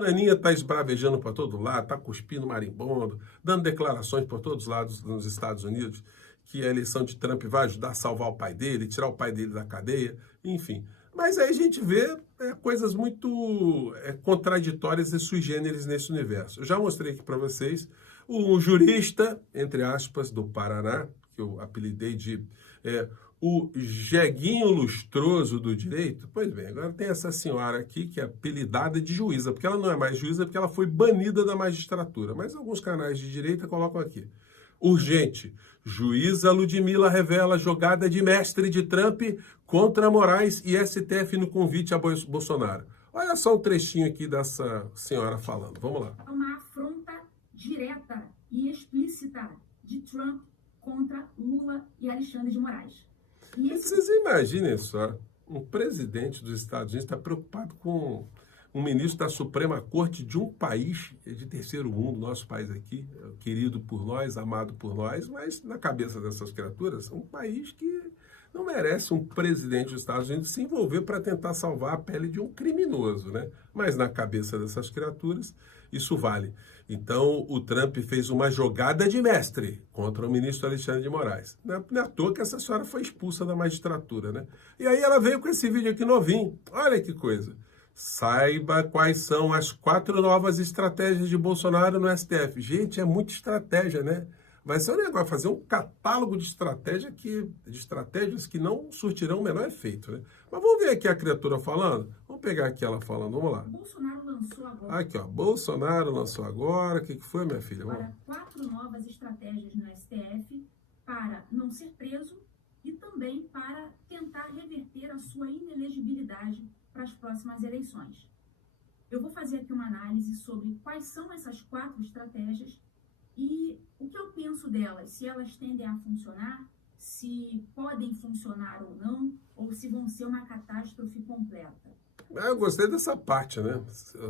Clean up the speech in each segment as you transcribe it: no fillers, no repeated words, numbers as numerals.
Bananinha está esbravejando para todo lado, está cuspindo marimbondo, dando declarações por todos os lados nos Estados Unidos que a eleição de Trump vai ajudar a salvar o pai dele, tirar o pai dele da cadeia, enfim. Mas aí a gente vê coisas muito contraditórias e sui generis nesse universo. Eu já mostrei aqui para vocês um jurista, entre aspas, do Paraná, que eu apelidei de o jeguinho lustroso do direito. Pois bem, agora tem essa senhora aqui que é apelidada de juíza, porque ela não é mais juíza, porque ela foi banida da magistratura. Mas alguns canais de direita colocam aqui. Urgente. Juíza Ludmilla revela jogada de mestre de Trump contra Moraes e STF no convite a Bolsonaro. Olha só o trechinho aqui dessa senhora falando. Vamos lá. É uma afronta direta e explícita de Trump contra Lula e Alexandre de Moraes. Vocês imaginem só, um presidente dos Estados Unidos está preocupado com um ministro da Suprema Corte de um país de terceiro mundo, nosso país aqui, querido por nós, amado por nós, mas na cabeça dessas criaturas, um país que não merece um presidente dos Estados Unidos se envolver para tentar salvar a pele de um criminoso, né? Mas na cabeça dessas criaturas, isso vale. Então, o Trump fez uma jogada de mestre contra o ministro Alexandre de Moraes. Não é à toa que essa senhora foi expulsa da magistratura, né? E aí ela veio com esse vídeo aqui novinho. Olha que coisa. Saiba quais são as 4 novas estratégias de Bolsonaro no STF. Gente, é muita estratégia, né? Vai ser um negócio, fazer um catálogo de estratégias que não surtirão o menor efeito, né? Mas vamos ver aqui a criatura falando? Vamos pegar aqui ela falando, vamos lá. Bolsonaro lançou agora. Aqui, ó, Bolsonaro lançou agora. O que foi, minha filha? Agora, 4 novas estratégias no STF para não ser preso e também para tentar reverter a sua inelegibilidade para as próximas eleições. Eu vou fazer aqui uma análise sobre quais são essas 4 estratégias e o que eu penso delas, se elas tendem a funcionar, se podem funcionar ou não, ou se vão ser uma catástrofe completa. Eu gostei dessa parte, né?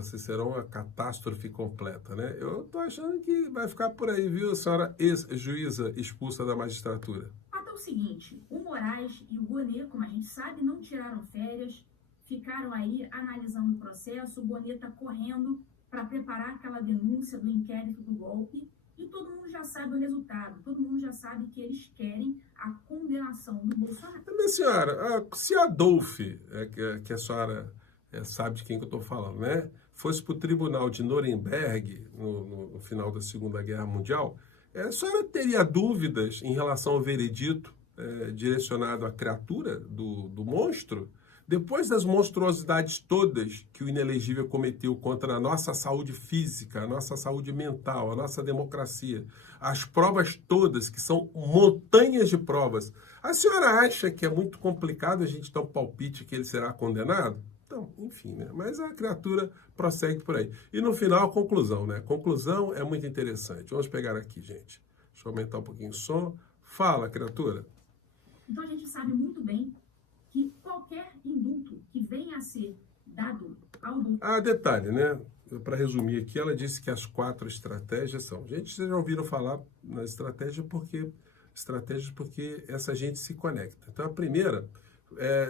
Se será uma catástrofe completa, né? Eu tô achando que vai ficar por aí, viu, senhora ex-juíza expulsa da magistratura? Até o seguinte, o Moraes e o Bonet, como a gente sabe, não tiraram férias, ficaram aí analisando o processo, o Bonet está correndo para preparar aquela denúncia do inquérito do golpe, e todo mundo já sabe o resultado, todo mundo já sabe que eles querem a condenação do Bolsonaro. Minha senhora, se a Dolphy, que a senhora sabe de quem que eu estou falando, né, fosse para o tribunal de Nuremberg, no final da Segunda Guerra Mundial, a senhora teria dúvidas em relação ao veredito direcionado à criatura do monstro? Depois das monstruosidades todas que o inelegível cometeu contra a nossa saúde física, a nossa saúde mental, a nossa democracia, as provas todas, que são montanhas de provas, a senhora acha que é muito complicado a gente dar um palpite que ele será condenado? Então, enfim, né? Mas a criatura prossegue por aí. E no final, a conclusão, né? A conclusão é muito interessante. Vamos pegar aqui, gente. Deixa eu aumentar um pouquinho o som. Fala, criatura. Então a gente sabe muito bem que qualquer indulto que venha a ser dado ao doutor... Detalhe, né? Para resumir aqui, ela disse que as 4 estratégias são... Gente, vocês já ouviram falar na estratégias porque essa gente se conecta. Então, a primeira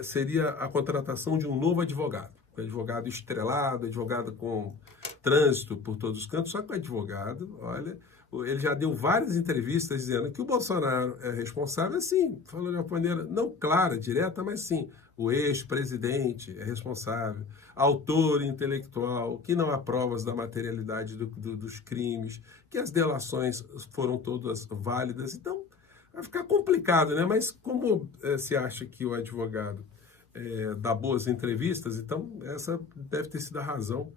seria a contratação de um novo advogado. Um advogado estrelado, advogado com trânsito por todos os cantos. Só que o advogado, olha... Ele já deu várias entrevistas dizendo que o Bolsonaro é responsável, sim, falando de uma maneira não clara, direta, mas sim, o ex-presidente é responsável, autor intelectual, que não há provas da materialidade dos crimes, que as delações foram todas válidas. Então, vai ficar complicado, né? Mas como se acha que o advogado dá boas entrevistas, então essa deve ter sido a razão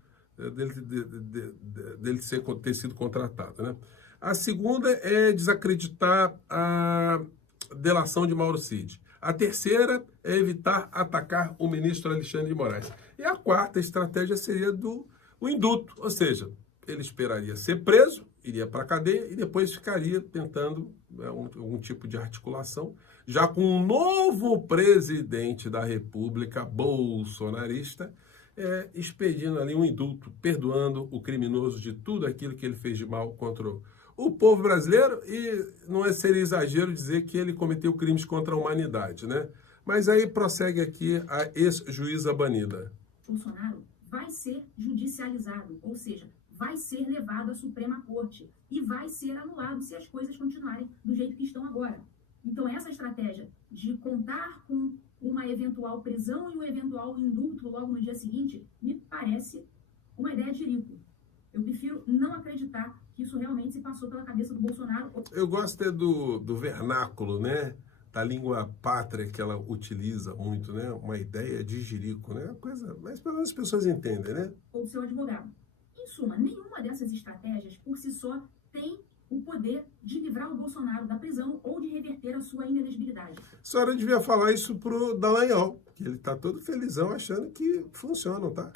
dele ter sido contratado, né? A segunda é desacreditar a delação de Mauro Cid. A terceira é evitar atacar o ministro Alexandre de Moraes. E a quarta estratégia seria o indulto, ou seja, ele esperaria ser preso, iria para a cadeia e depois ficaria tentando algum tipo de articulação, já com um novo presidente da República bolsonarista, expedindo ali um indulto, perdoando o criminoso de tudo aquilo que ele fez de mal contra o povo brasileiro, e não seria exagero dizer que ele cometeu crimes contra a humanidade, né? Mas aí prossegue aqui a ex-juíza banida. Bolsonaro vai ser judicializado, ou seja, vai ser levado à Suprema Corte e vai ser anulado se as coisas continuarem do jeito que estão agora. Então, essa estratégia de contar com uma eventual prisão e um eventual indulto logo no dia seguinte, me parece uma ideia de rico. Eu prefiro não acreditar que isso realmente se passou pela cabeça do Bolsonaro. Eu gosto do vernáculo, né? Da língua pátria que ela utiliza muito, né? Uma ideia de jirico, né? Coisa, mas pelo menos as pessoas entendem, né? Ou do seu advogado. Em suma, nenhuma dessas estratégias por si só tem o poder de livrar o Bolsonaro da prisão ou de reverter a sua inelegibilidade. A senhora devia falar isso pro Dallagnol, que ele tá todo felizão achando que funcionam, tá?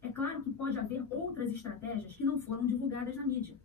É claro que pode haver outras estratégias que não foram divulgadas na mídia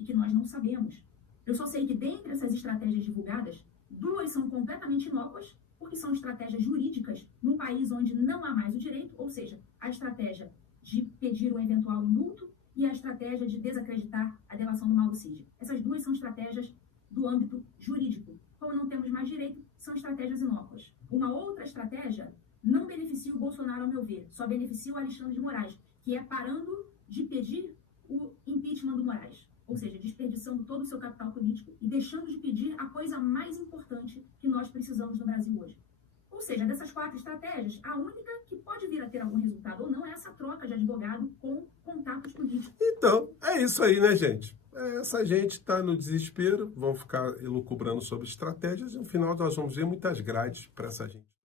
e que nós não sabemos. Eu só sei que dentre essas estratégias divulgadas, 2 são completamente inócuas, porque são estratégias jurídicas num país onde não há mais o direito, ou seja, a estratégia de pedir um eventual indulto e a estratégia de desacreditar a delação do Mauro Cid. Essas 2 são estratégias do âmbito jurídico. Como não temos mais direito, são estratégias inócuas. Uma outra estratégia não beneficia o Bolsonaro, ao meu ver, só beneficia o Alexandre de Moraes, que é parando de pedir o impeachment do Moraes, ou seja, desperdiçando todo o seu capital político e deixando de pedir a coisa mais importante que nós precisamos no Brasil hoje. Ou seja, dessas 4 estratégias, a única que pode vir a ter algum resultado ou não é essa troca de advogado com contatos políticos. Então, é isso aí, né, gente? Essa gente está no desespero, vão ficar elucubrando sobre estratégias e no final nós vamos ver muitas grades para essa gente.